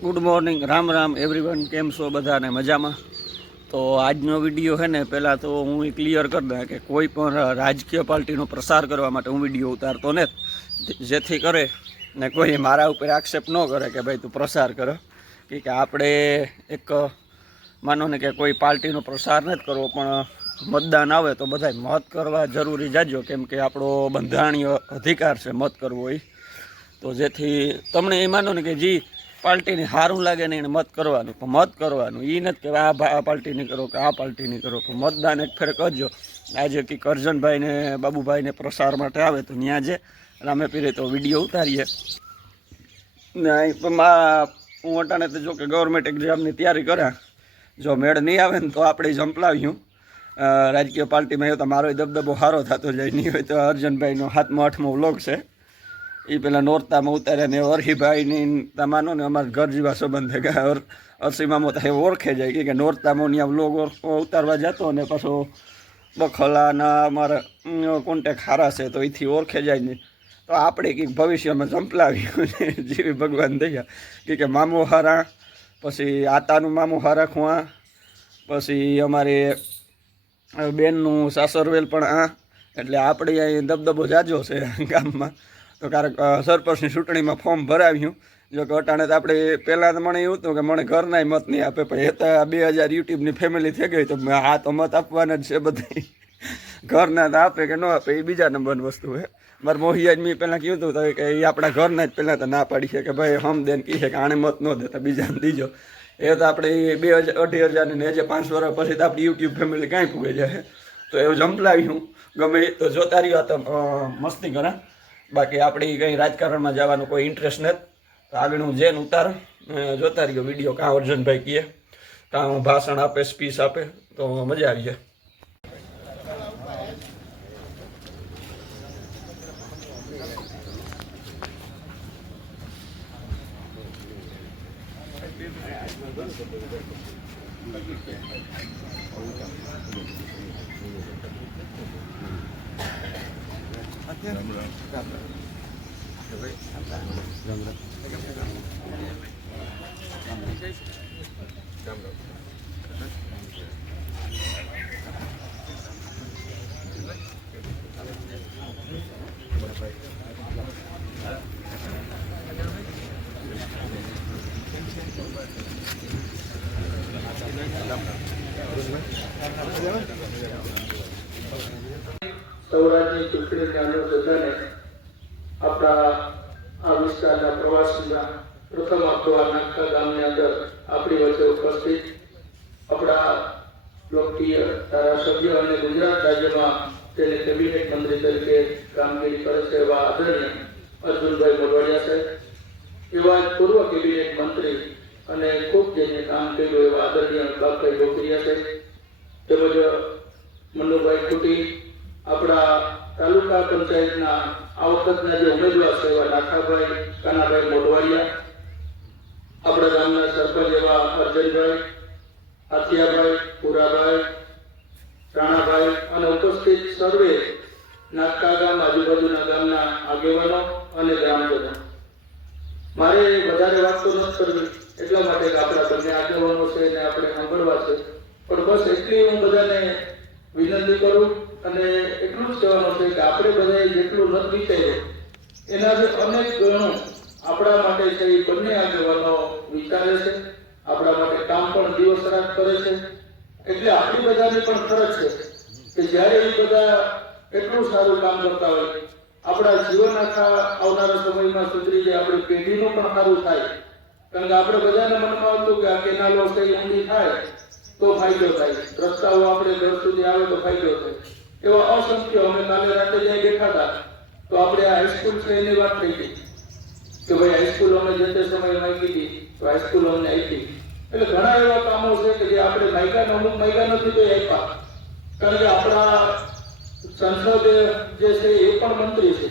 Good morning, Ram Ram everyone. કેમ છો બધાને? મજામાં? તો આજનો વિડીયો છે ને, પહેલાં તો હું એ ક્લિયર કરી દઉં કે કોઈ પણ રાજકીય પાર્ટીનો પ્રસાર કરવા માટે હું વિડીયો ઉતારતો નથી, જેથી કરે ને કોઈ મારા ઉપર આક્ષેપ ન કરે કે ભાઈ તું પ્રસાર કરો. કે આપણે એક માનો ને કે કોઈ પાર્ટીનો પ્રસાર નથી કરવો, પણ મતદાન આવે તો બધા મત કરવા જરૂરી જાજો, કેમ કે આપણો બંધારણીય અધિકાર છે મત કરવો એ. તો જેથી તમને એ માનો ને કે જે પાર્ટીને સારું લાગે ને એને મત કરવાનું, પણ મત કરવાનું એ નથી કે આ પાર્ટીની કરો કે આ પાર્ટીની કરો, પણ મતદાન એક ફેર કરજો. આજે કંઈક કરજનભાઈને બાબુભાઈને પ્રસાર માટે આવે તો ત્યાં જે રામે પીરે તો વિડીયો ઉતારીએ ને. હું અટાણે તો જો કે ગવર્મેન્ટ એક્ઝામની તૈયારી કર્યા, જો મેળ નહીં આવે ને તો આપણે ઝંપલાવ્યું રાજકીય પાર્ટીમાં. એવું તો મારો દબદબો સારો થતો જાય, નહીં હોય તો અર્જનભાઈનો 7મો 8મો વ્લોગ છે એ પેલા નોરતામાં ઉતાર્યા ને અરહીભાઈની તમાનો ને અમારા ઘર જેવા સંબંધ છે કે અરસીમામાં તો એ ઓળખે જાય કે નોરતામાં ત્યાં વ્લોગ ઉતારવા જતો અને પાછો બખલાના અમારા કોન્ટેક સારા છે તો એથી ઓળખે જાય ને. તો આપણે કંઈક ભવિષ્યમાં ઝંપલાવ્યું ને જેવી ભગવાન દયા કે મામો હારા, પછી આતાનું મામો હારા ખુઆ, પછી અમારે બેનનું સાસરવેલ પણ આ. એટલે આપણે અહીં દબદબો જાજો છે ગામમાં. તો ક્યારેક સરપંચની ચૂંટણીમાં ફોર્મ ભરાવ્યું. જો કે અટાણે તો આપણે પહેલાં તો મને એવું હતું કે મને ઘરના મત નહીં આપે, પણ એ તો 2000 યુટ્યુબની ફેમિલી થઈ ગઈ તો આ તો મત આપવાના જ છે બધા. ઘરના તો આપે કે ન આપે એ બીજા નંબરની વસ્તુ છે. મારે મોહિયાજ મેં પહેલાં કીધું હતું કે એ આપણા ઘરના જ પહેલાં તો ના પાડી છે કે ભાઈ હમ દેન કહે કે આણે મત ન દેતા બીજાને દીજો. એ તો આપણે 2000 ને જે 5 વર્ષ પછી તો આપણી યુટ્યુબ ફેમિલી કાંઈ પૂગે જાય. તો એવું જંપલાવ્યું ગમે તો જોતા રહ્યો તો મસ્તી કરા. બાકી આપણી કંઈ રાજકારણમાં જવાનો કોઈ ઇન્ટરેસ્ટ નથી. તો આગળનું જેન ઉતાર જોતા રહ્યો વિડીયો. કાં અર્જનભાઈ કહે, કાં ભાષણ આપે, સ્પીચ આપે, તો મજા આવી જાય. સૌરાષ્ટ્રની ચૂંટણીને અનુસંધાને આપણા આ વિસ્તારના પ્રવાસીના પ્રથમ આપણો આ નાખા ગામની અંદર આપણી વચ્ચે ઉપસ્થિત આપણા લોકપ્રિય ધારાસભ્ય અને ગુજરાત રાજ્યમાં તેને કેબિનેટ મંત્રી તરીકે કામગીરી કરે છે એવા આદરણીય અર્જુનભાઈ મોઢવાડિયા છે. એવા પૂર્વ કેબિનેટ મંત્રી અને ખૂબ જેને કામ કર્યું એવા આદરણીય બાપભાઈ ડોકરિયા છે. તેમજ મનુભાઈ કુટી, આપણા તાલુકા પંચાયતના આ વખતના જે ઉમેદવાર છે એવા નાખાભાઈ કાનાભાઈ મોઢવાડિયા, આપણા ગામના સરપંચ એવા અર્જનભાઈ, આથિયાભાઈ, પુરાભાઈ, રાણાભાઈ અને ઉપસ્થિત સર્વે નાખા ગામ આજુબાજુના ગામના આગેવાનો અને ગ્રામજનો. મારે વધારે વાત તો નથી કરવી એટલા માટે કે આપણા બંને આગેવાનો છે અને આપણે સાંભળવા છે, પણ બસ એટલી હું બધાને વિનંતી કરું અને એટલું જ કહેવાનું છે કે આપણે બધાએ જેટલું નથી વિચાર્યું એનાથી અનેક ગણું આપણા માટે છે એ બંને આગેવાનો વિચારે છે, આપણા માટે કામ પણ દિવસ રાત કરે છે. એટલે આપણી બધાની પણ ફરજ છે કે જ્યારે એ બધા એટલું સારું કામ કરતા હોય, આપણા જીવન આખા આવનારા સમયમાં સુધરી જાય, આપણી પેઢીનું પણ સારું થાય. કારણ કે આપણે બધાને મનમાં આવતું કે આ કેનાલો કઈ ઊંડી થાય તો ફાયદો થાય, રસ્તાઓ આપણે ઘર સુધી આવે તો ફાયદો થાય. એવા અસંખ્ય અમે કાલે રાતે જાય બેઠા હતા તો આપણે આ હાઈસ્કૂલ છે એની વાત થઈ ગઈ કે ભાઈ હાઈસ્કૂલ અમે જે તે સમયે માંગી હતી તો હાઈસ્કૂલ અમને આપી. એટલે ઘણા એવા કામો છે કે જે આપણે માયકા અમુક માયકા નથી તો આપ્યા. કારણ કે આપણા સંસદ જે છે એ પણ મંત્રી છે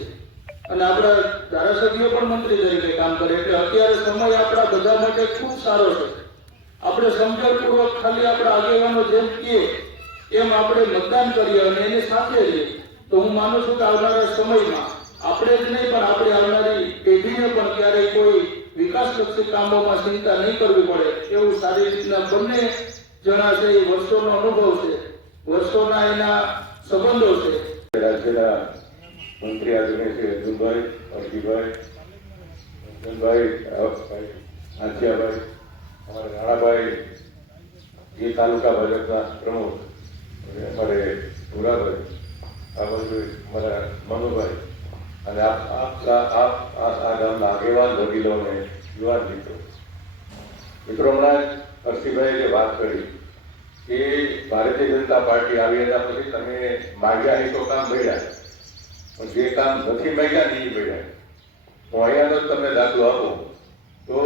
અને આપણા ધારાસભ્યો પણ મંત્રી તરીકે કામ કરે. એટલે અત્યારે સમય આપણા બધા માટે ખૂબ સારો છે. આપણે સમજણપૂર્વક ખાલી આપણા આગેવાનો જેમ કહે એમ આપણે મતદાન કરીએ અને એની સાથે રહીએ તો હું માનું છું કે આવનારા સમયમાં આપણે જ નહીં પણ આપણે આવનારી પેઢીને પણ ક્યારેય કોઈ વિકાસલક્ષી કામોમાં ચિંતા નહીં કરવી પડે એવું સારી રીતના બંને જણા છે એ વર્ષોનો અનુભવ છે, વર્ષોના એના સંબંધો છે. રાજ્યના મંત્રી આદરણીય શ્રી અર્જુનભાઈ, અરજીભાઈ, રંજનભાઈ, આંચિયાભાઈ, અમારા રાણાભાઈ, જે તાલુકા ભાજપના પ્રમુખ અમારે ભૂરાભાઈ, આ બધું અમારા મનુભાઈ અને આ ગામના આગેવાન વડીલો અને યુવાન મિત્રો. હમણાં જ હર્ષિભાઈએ જે વાત કરી કે ભારતીય જનતા પાર્ટી આવી એના પછી તમે માગ્યા નહીં તો કામ મળ્યા, પણ જે કામ નથી માગ્યા નહીં મળ્યા. હું અહીંયાનો જ તમને દાખલો આપું તો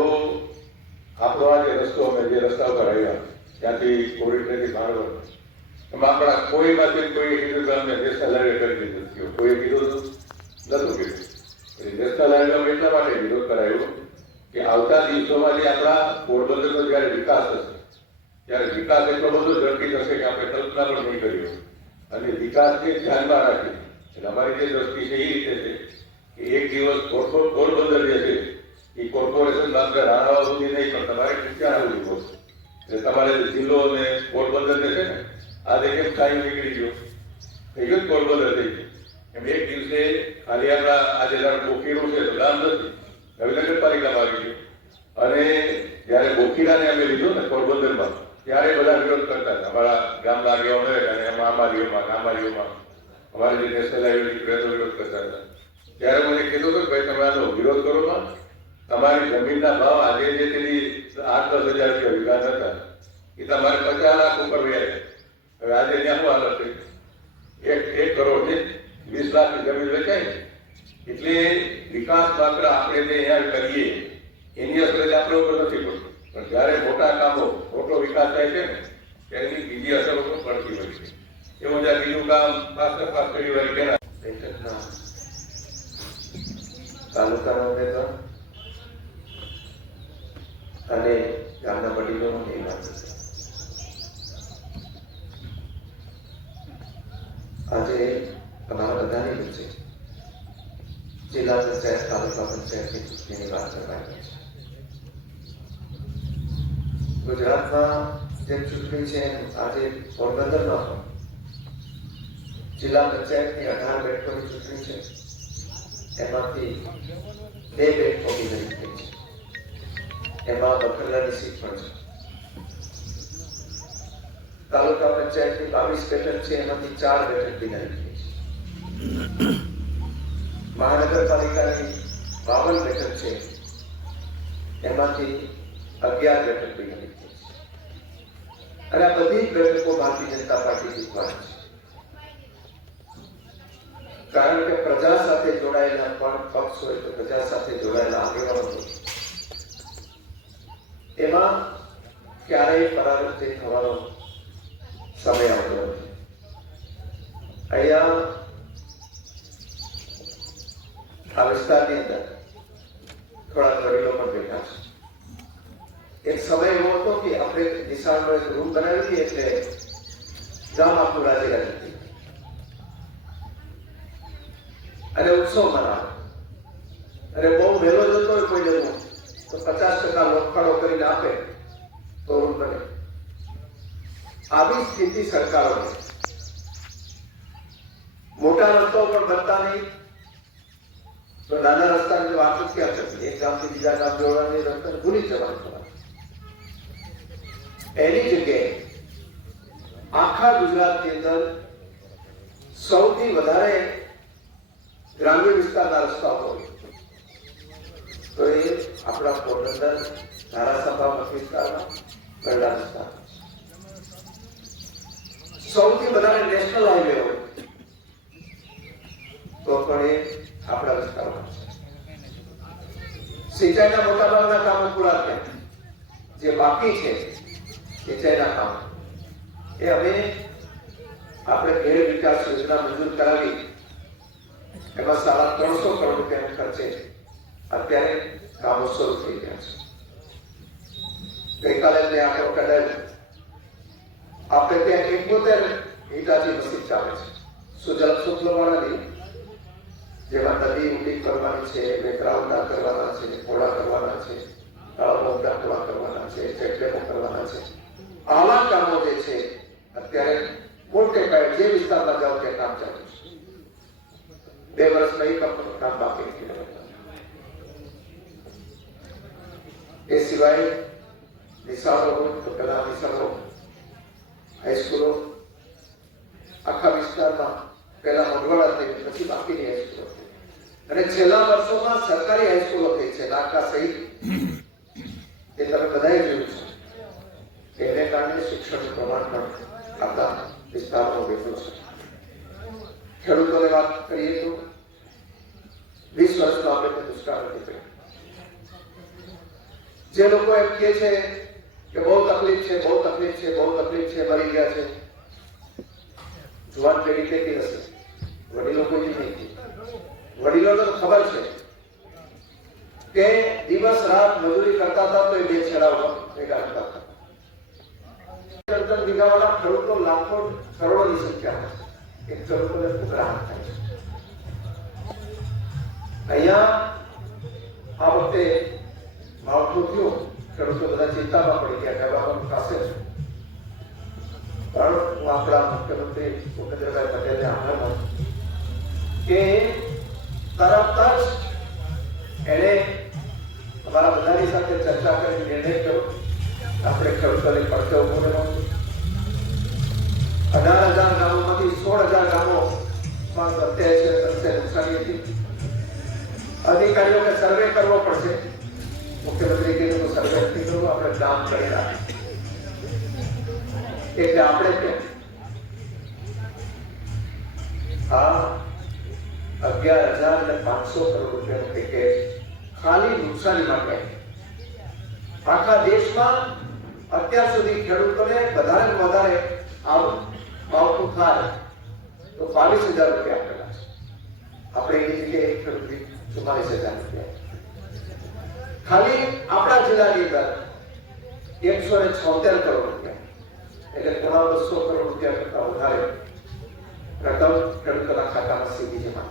આપણો આ જે રસ્તો અમે જે રસ્તા ઉપર આવ્યા ત્યાંથી કોરિડોરથી ભાણવડ, એમાં આપણા કોઈમાંથી કોઈ કીધું કે અમને નેશનલ હાઈવે કરી દીધું થયો, કોઈએ કીધું નતું કીધું. નેશનલ હાઈવે એટલા માટે વિરોધ કરાયો કે આવતા દિવસોમાં જે આપણા પોરબંદરનો જયારે વિકાસ થશે ત્યારે વિકાસ એટલો બધો ઝડપી થશે કે આપણે કલ્પના પણ નહીં કર્યો. અને વિકાસને ધ્યાનમાં રાખી એટલે અમારી જે દ્રષ્ટિ છે એ રીતે છે કે એક દિવસ પોરબંદર જે છે એ કોર્પોરેશન માત્ર રાણાવા સુધી નહીં પણ તમારે ક્યાં આવવું પડશે. એટલે તમારે જિલ્લો અને પોરબંદર જે છે ને આ કેમ કાંઈ નીકળી ગયો, થઈ ગયો પોરબંદર થઈ ગયું. એમ એક દિવસે ખાલી આપણા આજે બોખીરું છે તો ગામ નથી, નવી નગરપાલિકામાં આવી ગયું. અને જયારે બોખીરાને અમે લીધું ને પોરબંદરમાં ત્યારે બધા વિરોધ કરતા હતા, અમારા ગામના આગેવાનો અને એમાં અમારીઓમાં અમારે જે નેશનલ હાઈવે વિરોધ કરતા હતા. ત્યારે મને કીધું હતું કે ભાઈ તમે આનો વિરોધ કરો માં, તમારી જમીનના ભાવ આજે જે તેની 8-10 હજાર રૂપિયા વિકાસ હતા એ તમારે 50 લાખ ઉપર વ્યાજ. હવે આજે ત્યાં શું હાલત થઈ, 1 કરોડ ને 20 લાખની જમીન વેચાય. એટલે વિકાસ માત્ર આપણે જે અહીંયા કરીએ એની અસર આપણે ઉપર નથી પડતું, પણ જયારે મોટા કામો મોટો વિકાસ થાય છે ને તેની બીજી અસરો પણ પડતી હોય છે. એવું જ્યાં બીજું કામ ખાસ કરી હોય કેના બેઠકના તાલુકાના ઉમેદવાર અને ગામના વડીલોનો નિર્માણ આજે તમારા બધાની વચ્ચે જિલ્લા પંચાયત તાલુકા પંચાયતની ચૂંટણીની વાત કરવાની છે. ગુજરાતમાં જે ચૂંટણી છે આજે પોરબંદરમાં પણ જિલ્લા પંચાયતની 18 બેઠકોની ચૂંટણી છે, એમાંથી 2 બેઠકો બિનહરીફ થઈ છે. એમાં બખરલાની સીટ પણ છે. તાલુકા પંચાયતની 22 બેઠક છે, એમાંથી 4 બેઠક બિનહરીફ થઈ છે. મહાનગરપાલિકાની 52 બેઠક છે, એમાંથી 11 બેઠક બિનહરીફ થઈ છે. અને આ બધી જ બેઠકો ભારતીય જનતા પાર્ટી જીતવાની છે. કારણ કે પ્રજા સાથે જોડાયેલા પણ પક્ષ હોય તો પ્રજા સાથે જોડાયેલા આગેવાનો હોય એમાં ક્યારેય પરાવર્તિત થવાનો સમય આવતો નથી. અહીંયા આ વિસ્તારની અંદર થોડા વડીલો પણ બેઠા છે. એક સમય એવો હતો કે આપણે નિશાળનો એક રૂમ બનાવી દઈએ એટલે ગામ આખું રાજી રાજી થઈ અને ઉત્સવ મનાવે. અને બહુ વહેલો જતો હોય કોઈ જતો તો 50% લોકફાળો કરીને આપે તો રૂમ બને. આવી સ્થિતિ સરકારોની. મોટા રસ્તાઓ પણ બનતા નહીં તો નાના રસ્તાની વાત જ ક્યાં થતી, એક ગામથી બીજા ગામ જોડવાની રસ્તા ભૂલી જવાનું. એની જગ્યાએ આખા ગુજરાતની અંદર સૌથી વધારે ગ્રામ્ય વિસ્તારના રસ્તાઓ હોય તો એ આપણા પોરબંદર ધારાસભા મત વિસ્તારમાં ગરડા વિસ્તાર. સૌથી વધારે નેશનલ હાઈવે હોય તો પણ એ આપણા વિસ્તારમાં. સિંચાઈના મોટાભાગના કામો પૂરા થયા, જે બાકી છે સિંચાઈના કામ એ હવે આપણે ઘેર વિકાસ યોજના મંજૂર કરાવી એમાં 350 કરોડ રૂપિયાના ખર્ચે અત્યારે કામો શરૂ થઈ ગયા છે. ગઈકાલે મેં આંકડો કઢાવ્યો, આપણે ત્યાં 71 હિટાચી મશીન ચાલે છે. સુજલ શુક્લવાળાની જેમાં નદી ઊંડી કરવાની છે, વેકરા ઊંડા કરવાના છે, ખોળા કરવાના છે, તળાવ ઊંડા ખોળા કરવાના છે, ચેકડેમો કરવાના છે. આવા કામો જે છે અત્યારે મોટે પાયે જે વિસ્તારમાં જાઓ તે કામ ચાલુ છે. 2 વર્ષમાં એ કામ બાકી નથી રહ્યું. એ સિવાય નિશાળો હોય તો પેલા નિશાળો, હાઈસ્કૂલો આખા વિસ્તારમાં પહેલા મગવાડા થઈ, પછી બાકીની હાઈસ્કૂલો થઈ, અને છેલ્લા વર્ષોમાં સરકારી હાઈસ્કૂલો થઈ છે નાકા સહિત. એ તમે બધાએ જોયું છે. એને કારણે શિક્ષણનું પ્રમાણ પણ આપણા વિસ્તારમાં વધ્યું છે. ખેડૂતોને વાત કરીએ તો 20 વર્ષમાં આપણે દુષ્કાળ નથી પડ્યો. જે લોકો એમ કહે છે કે બહુ તકલીફ છે, બહુ તકલીફ છે, બહુ તકલીફ છે, મરી ગયા છે, જુવાન પેઢી કહેતી હશે, વડીલો કોઈ નહીં. વડીલોને તો ખબર છે કે દિવસ રાત મજૂરી કરતા હતા તો એ 2 છેડાઓ ભેગા કરતા હતા. વીઘાવાળા ખેડૂતો લાખો કરોડોની સંખ્યામાં એક ખેડૂતોને ખૂબ રાહત થાય છે. અહીંયા આ વખતે માવઠું થયું, ખેડૂતો બધા ચિંતામાં પડી ગયા, જવાબનું પાસે છે. પણ હું આપણા મુખ્યમંત્રી ભૂપેન્દ્રભાઈ પટેલને આભાર માનું કે તરત જ એણે અમારા બધાની સાથે ચર્ચા કરી નિર્ણય કર્યો આપણે ખેડૂતોને પડતે ઉભો રહેવાનું. 18,000 ગામોમાંથી 16,000 ગામોમાં અત્યારે નુકસાની હતી. અધિકારીઓને સર્વે કરવો પડશે. મુખ્યમંત્રી કીધું સર્વે નથી કરવું, આપણે ગામ કરી રાખીએ. એટલે આપણે આ 11,500 કરોડ રૂપિયાનું પેકેજ ખાલી નુકસાની માટે આખા દેશમાં અત્યાર સુધી ખેડૂતોને વધારે વધારે આવું માવઠું થાય તો 22,000 રૂપિયા આપેલા છે. આપણે એની જગ્યાએ ખેડૂત 44,000 રૂપિયા. ખાલી આપણા જિલ્લાની અંદર 176 કરોડ રૂપિયા, એટલે 200 કરોડ રૂપિયા કરતા વધારે રકમ ખેડૂતોના ખાતામાં સીધી જમા.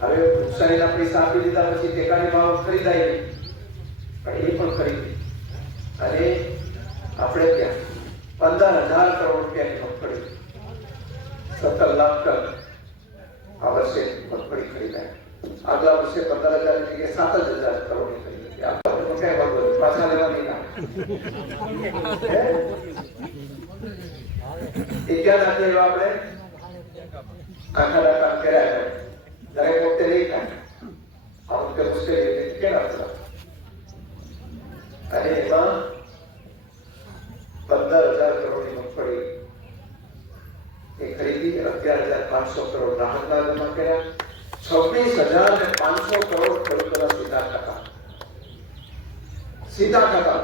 હવે નુકસાનીના પૈસા આપી દીધા પછી ટેકાની ભાવ ખરીદાય નહીં, પણ એ પણ ખરીદી. અને આપણે ત્યાં 15,000 કરોડ રૂપિયાની મગફળી, 17 લાખ ટન આ વર્ષે મગફળી ખરીદાય. આગલા વર્ષે 15,000 ની જગ્યાએ 7,000 કરોડની ખરીદી. આપણે કઈ બાબત પાછા લેવા નહીં ના એ ક્યાં નાખે એવા આપણે આખા કામ કર્યા દરેક વખતે નહીં થાય. આ વખતે મુશ્કેલી કેમ હતા? અને એમાં 15,000 કરોડની મગફળી એ ખરીદી, 11,500 કરોડ રાહતના જમા કર્યા, 26,500 કરોડ ખેડૂતોના સીધા ખાતા.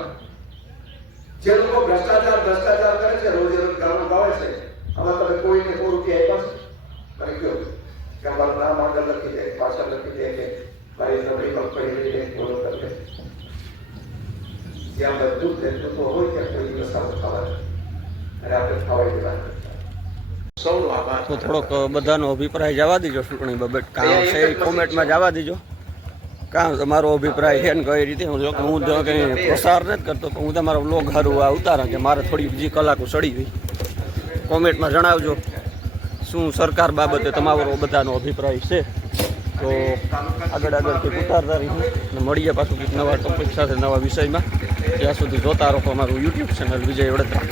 જે લોકો ભ્રષ્ટાચાર કરે છે, રોજે રોજ ગામો ગાવે છે, આમાં તમે કોઈને કોઈ રૂપિયા આપ્યા છે? મને કહ્યું કે અમારું નામ આગળ લખી દે, પાછળ લખી દે કે મારી નબળી મગફળી લઈ લે, બોલો કરી લે. જ્યાં બધું નેતૃત્વ હોય ત્યાં કોઈ દિવસ આવું ખાવાનું અને આપણે ખવાઈ દેવાનું. સૌનો આભાર. તો થોડોક બધાનો અભિપ્રાય જવા દીજો ચૂંટણી બાબત કામ છે એ કોમેન્ટમાં જવા દીજો. કામ તમારો અભિપ્રાય છે ને કઈ રીતે હું જો હું કંઈ પ્રસાર નથી કરતો પણ હું તમારો વ્લોગ સારું આ ઉતારા કે મારે થોડી બીજી કલાકો ચડી ગઈ. કોમેન્ટમાં જણાવજો શું સરકાર બાબતે તમારો બધાનો અભિપ્રાય છે. તો આગળથી ઉતારતા રહીશું અને મળીએ પાછું કંઈક નવા ટોપિક સાથે નવા વિષયમાં. ત્યાં સુધી જોતા રહો અમારું યુટ્યુબ ચેનલ વિજય વડોદરા.